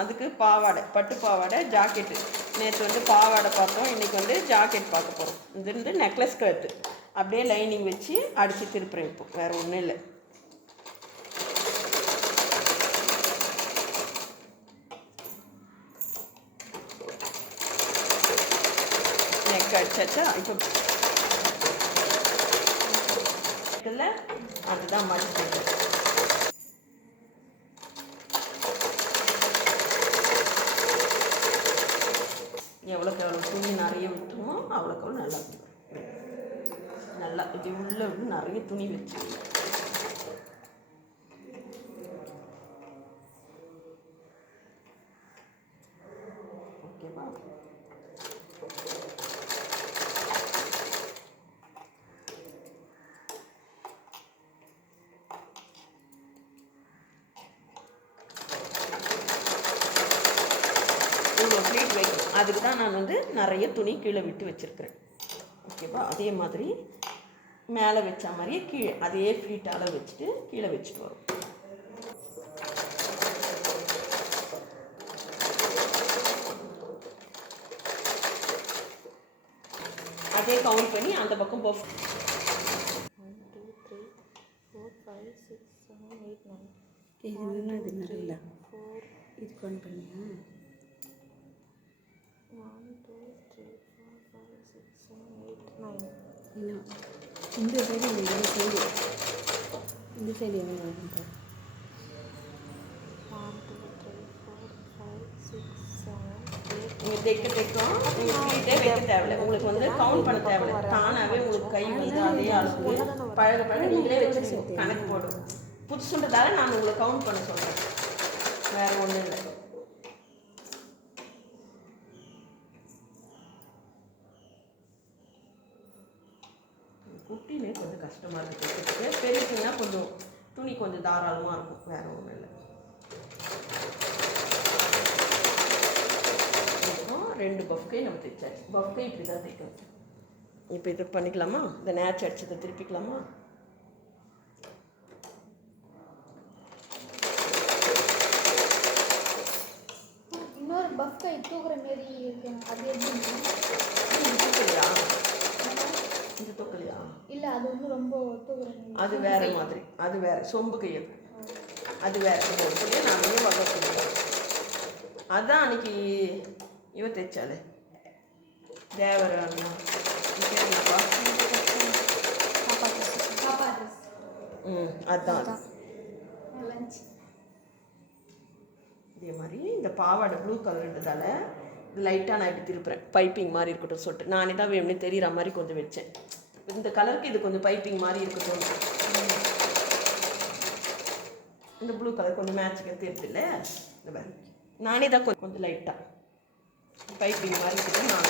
அதுக்கு பாவாடை, பட்டு பாவாடை, ஜாக்கெட்டு. நேற்று வந்து பாவாடை பார்த்தோம், இன்றைக்கி வந்து ஜாக்கெட் பார்க்க போகிறோம். இது வந்து நெக்லஸ் கழுத்து, அப்படியே லைனிங் வச்சு அடித்து திருப்புறேன். இப்போ வேறு ஒன்றும் இல்லை. நெக் அடிச்சாச்சா? இப்போ இதில் அதுதான் மடிச்சு எவ்வளோக்கு எவ்வளோ துணி நிறைய விட்டுமோ அவ்வளோக்கு அவ்வளோ நல்லா நல்லா இது உள்ள விட்டு நிறைய துணி வச்சு ஓகேவா? இவ்வளோ ப்ளீட் வைக்கணும். அதுக்கு தான் நான் வந்து நிறைய துணி கீழே விட்டு வச்சுருக்கிறேன். ஓகேவா? அதே மாதிரி மேலே வச்ச மாதிரியே கீழே அதே ஃப்ளீட்டால் வச்சுட்டு கீழே வச்சுட்டு வரும். அதே கவுண்ட் பண்ணி அந்த பக்கம் போ. 1 2 3 4 5 6 7 8 9 இதுன்னா இது நல்ல 4 இது கவுண்ட் பண்ணியா? 1 2 3 4 5 6 7 8 9 இன்னும் இந்த சைடு இந்த சைடு எவ்வளோ வரும் பாரு. 1 2 3 4 5 6 7 8 நீங்கள் தைக்கும் நீங்கள் ஃப்ளீட்டே வைக்க தேவையில்லை. உங்களுக்கு வந்து கவுண்ட் பண்ண தேவையில்லை. தானாகவே உங்களுக்கு கை வந்து அதே அளவுக்கு பழக பழக நீங்களே வச்சுருக்கோம். கணக்கு போடும். புதுசுன்றதால நான் உங்களை கவுண்ட் பண்ண சொல்கிறேன், வேறு ஒன்றும் இல்லை. குட்டினே கொஞ்சம் கஷ்டமாக இருக்குது. பெருசுன்னா கொஞ்சம் துணி கொஞ்சம் தாராளமாக இருக்கும், வேறு ஒன்றும் இல்லை. இப்போ 2 பஃப்கை நம்ம தைச்சாச்சு. பஃப்கை இப்படி தான் தைக்கணும். இப்போ இது பண்ணிக்கலாமா? இந்த நேச்சு அடிச்சதை திருப்பிக்கலாமா? இன்னொரு பஃப் கை தூக்குற மாரி இருக்கு. அது எப்படி தூக்கலையா? இது தூக்கலையா? இல்ல அது வந்து ரொம்ப தூக்குற மாரி. அது வேற மாதிரி, அது வேற சொம்பு கையது, அது வேற. நான் பார்க்க அதான் அன்னைக்கு இவ தைச்சாலே தேவர அதான் இதே மாதிரி இந்த பாவாடை ப்ளூ கலர்ன்றதால லைட்டாக நான் இப்படி திருப்புறேன். பைப்பிங் மாதிரி இருக்கட்டும் சொல்லிட்டு நானே தான் வேணும்னே தெரிகிற மாதிரி கொஞ்சம் வச்சேன். இந்த கலருக்கு இது கொஞ்சம் பைப்பிங் மாதிரி இருக்கட்டும். இந்த ப்ளூ கலர் கொஞ்சம் மேட்சுக்கு தெரியுது இல்லை? இந்த மாதிரி நானே தான் கொஞ்சம் லைட்டாக பைப்பிங் மாதிரி இருக்கட்டும். நான்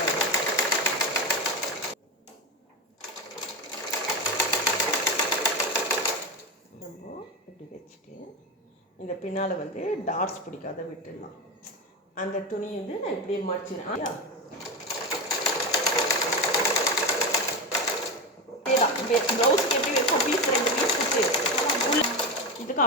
நம்ம இப்படி வச்சுட்டு இந்த பின்னால் வந்து டாட்ஸ் பிடிக்காத விட்டுடலாம். அந்த துணி வந்து நான் இப்படியே மடிச்சிடறேன். ப்ளவுஸுக்கு எப்படி வைப்போம்? பீஸ் 2 பீஸ் கொடுத்து இதுக்கு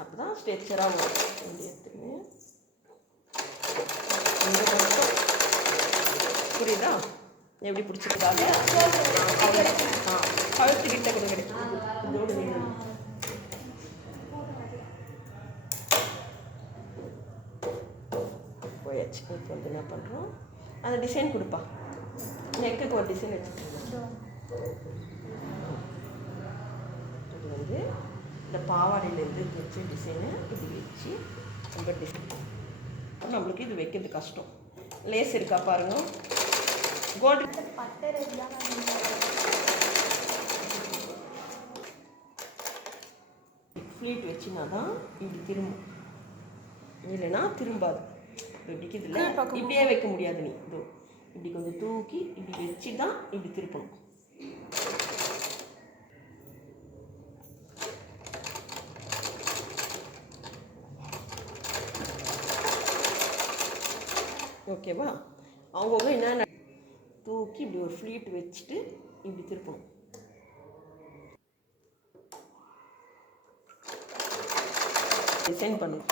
அப்போதான் ஸ்ட்ரெச்சராக வரும். இப்படி எடுத்துன்னு இந்த பக்கம் புரியுதா? எப்படி பிடிச்சிருக்காங்க? கழுத்துக்கிட்ட கூட கிடைக்கும். இதோடு போயாச்சு. இப்போ வந்து என்ன பண்ணுறோம், அந்த டிசைன் கொடுப்பா. நெக்குக்கு ஒரு டிசைன் வச்சுருக்கோம். இது வந்து இந்த பாவாடையிலேருந்து வச்சு டிசைனு இப்படி வச்சு ரொம்ப டிசைன். நம்மளுக்கு இது வைக்கிறது கஷ்டம். லேஸ் இருக்கா பாருங்க. கோல்டு ஃப்ளீட் வச்சுனா தான் இப்படி திரும்பும், இல்லைன்னா திரும்பாது. இப்படிக்கு இதில் இப்படியே வைக்க முடியாது. நீ இதோ இப்படி கொஞ்சம் தூக்கி இப்படி வச்சு தான் இப்படி திருப்பணும். ஓகேவா? அவங்கவுங்க என்னென்ன தூக்கி இப்படி ஒரு ஃப்ளீட் வச்சுட்டு இப்படி திருப்பணும். டிசைன் பண்ணணும்.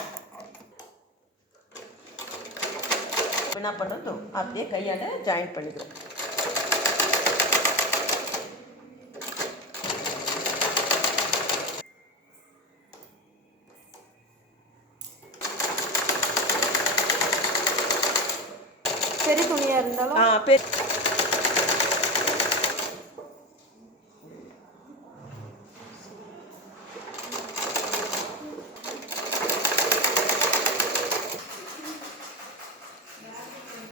என்ன பண்ணுறோம், அப்படியே கையால் ஜாயின் பண்ணிக்கிறோம். பெரிய துணியாக இருந்தாலும் பெரிய